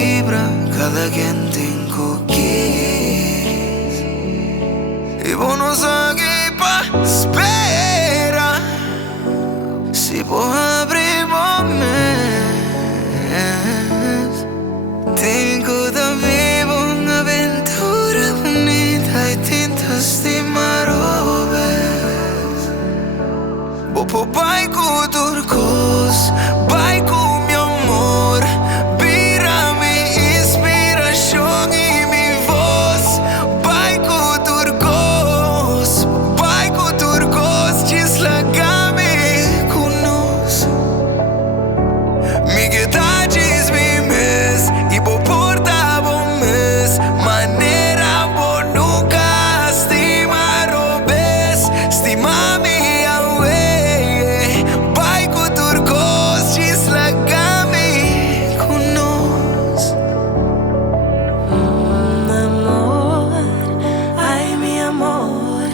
vibra cada quien tengo quis. Y vos no sabes pa espera si vos abrimos mes. Tengo da vivo una aventura bonita y tintas di marobes. Vos po bai con turcos, bai con mi amor. Vira mi inspiración y mi voz. Bai con turcos, cislagami con nos. Mi guitarra es mi mes y vos porta bon mes. Manera vos nunca estimar robes. Estima mi away. Bai con turcos, cislagami con nos. Amor, ay mi amor,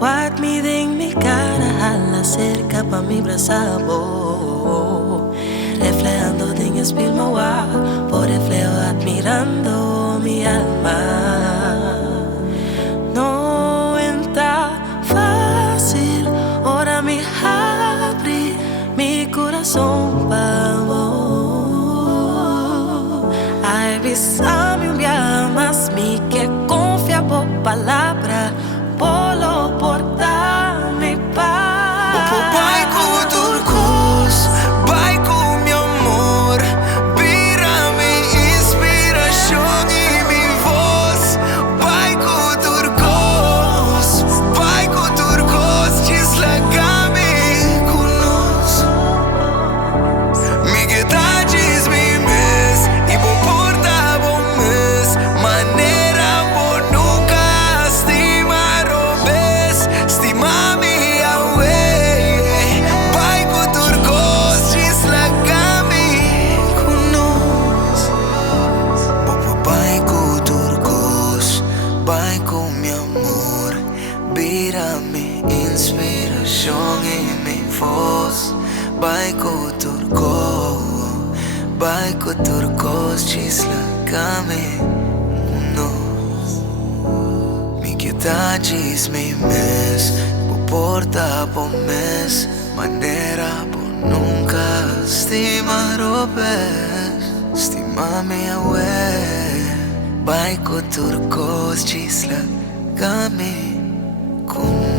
wat mi ding mi cara alla cerca pa mi brasabo. Reflejando din espilmo por reflejo admirando mi alma. No está fácil, ahora me abrí mi corazón pa vos. Ay, avisame un día más, mi que confía por palabra, polo portar mi paz. Bai con turcos, bai con mi amor. Vira mi inspiración y mi voz. Bai con turcos, cislagami con nos. Mi guitarra es mi mes y vos porta bon mes. Manera vos nunca estimar robes. Estima mi away. Bai con turcos, cislagami con nos. Bai con turcos, bai con mi amor. Vira mi inspiración y mi voz. Bai con turcos, cislagami con nos. Mi guitarra es mi mes, vos porta bon mes. Manera vos nunca estimar robes. Estima mi away. Bai con turcos, cislagami con